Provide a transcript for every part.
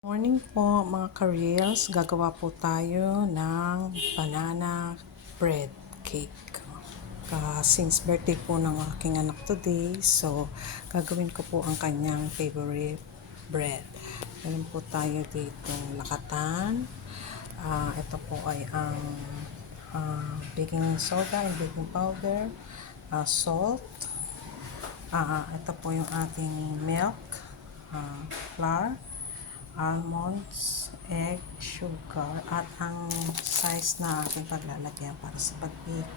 Morning po mga ka-reels, gagawa po tayo ng banana bread cake. Since birthday po ng aking anak today, so gagawin ko po ang kanyang favorite bread. Meron po tayo dito lakatan. Ito po ay ang baking soda and baking powder, salt. Ito po yung ating milk, flour, almonds, egg, sugar, at ang size na ating paglalagyan para sa pag-bake.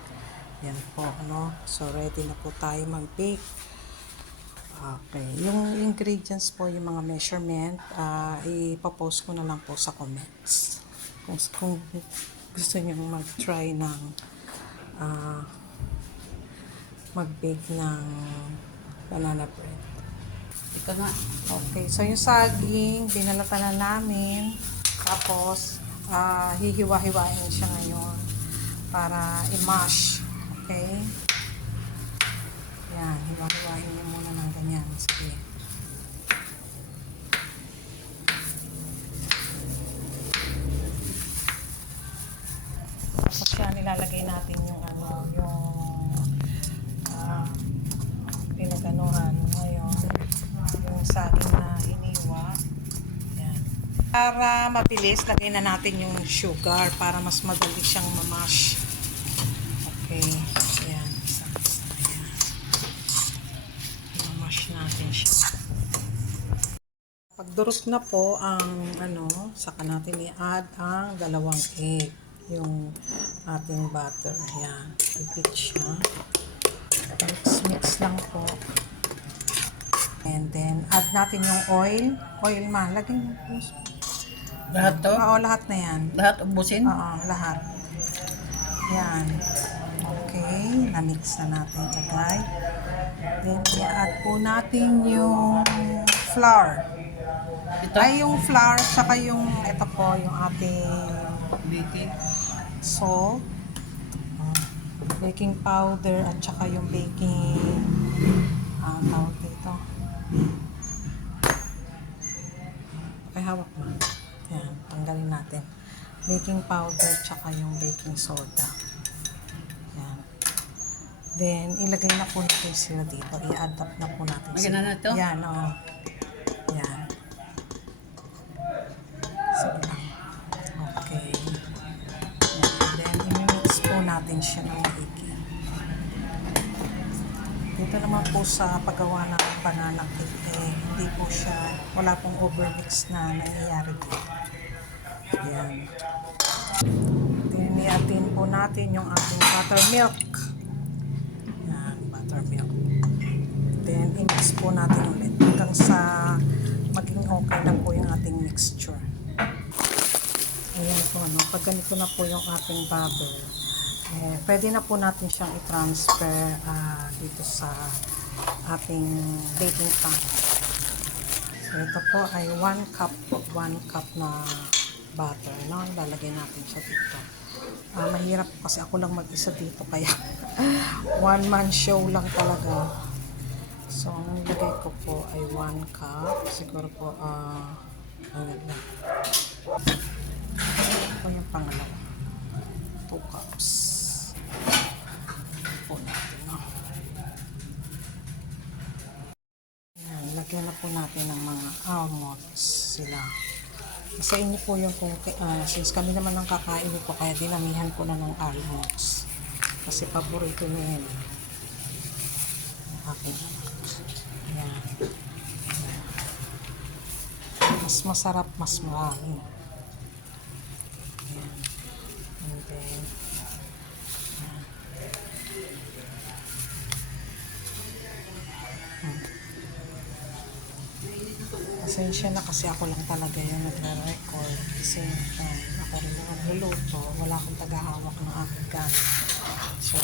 Yan po, no? So, ready na po tayo mag-bake. Okay. Yung ingredients po, yung mga measurement, ipapost ko na lang po sa comments. Kung gusto nyo mag-try ng mag-bake ng banana bread. Ito nga. Okay, so yung saging, binalatan na namin. Tapos, hihiwa-hiwain siya ngayon para i-mash. Okay? Yan, hiwa-hiwain niyo muna ng ganyan. Sige. Tapos yan, nilalagay natin yung pinaganuhan ngayon. Yung saging na hiniwa. Yan. Para mabilis, lagay na natin yung sugar para mas madali siyang mamash. Okay. Yan. Ayan. Mamash natin siya. Pagdurot na po ang saka natin i-add ang 2 egg. Yung ating butter. Yan. I-beat siya. Mix lang po. And then, add natin yung oil. Oil lagyan mo po. Lahat to? Oo, lahat na yan. Lahat ubusin? Oo, lahat. Yan. Okay, na-mix na natin agad. Then, i-add po natin yung flour. Ito? Ay, yung flour, saka yung, ito po, yung ating Baking. salt, baking powder, at saka yung baking, tawag dito. Okay, hawak mo. Yan, tanggalin natin. Baking powder, tsaka yung baking soda. Yan. Then, ilagay na po natin sila dito. I-add up na po natin Lagyan na ito? Yan, oo. Yan. Sige lang. Okay. Yan. Then, i-mix po natin siya ng maigi. Dito naman po sa paggawa ng banana cake, hindi po siya, wala pong overmix na nangyayari dito. Yan. Then, i-add po natin yung ating buttermilk. Yan, buttermilk. Then, i-mix po natin ulit hanggang sa maging okay na po yung ating mixture. Ayan po, pag ganito na po yung ating batter, pwede na po natin siyang i-transfer dito sa ating baking pan. So, ito po ay 1 cup na butter, no? Lalagay natin siya dito. Mahirap kasi ako lang mag-isa dito, kaya one man show lang talaga. So, ang nilagay ko po ay 1 cup. Siguro po, ano na. Ito po yung pangalawa. 2 cups. Po natin, no? Ayan, lagyan na po natin ng mga almonds sila. Sa inyo po yung since kami naman ang kakain ko, kaya dinamihan ko na ng almonds. Kasi paborito niya yun. Akin. Ayan. Mas masarap, mas marami. Ayan. And then, pasensya na kasi ako lang talaga yung nagre-record kasi ako rin yung nagluluto, wala akong tagahawak ng aking gamit. So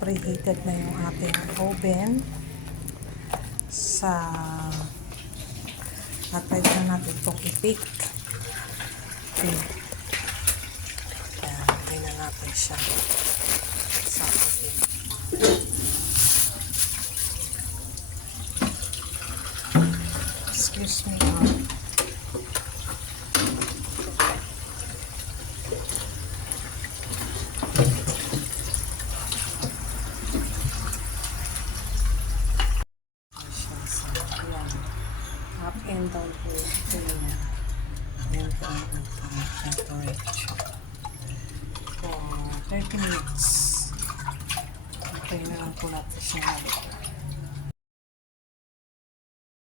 preheated na yung ating oven at pwede na natin itong i-bake. Okay. Ayan, pwede na natin siya sa oven. Excuse nila. Ayan. Up and down po ito niya. Ayan po ang temperature. For 30 minutes. Okay na lang po natin siya.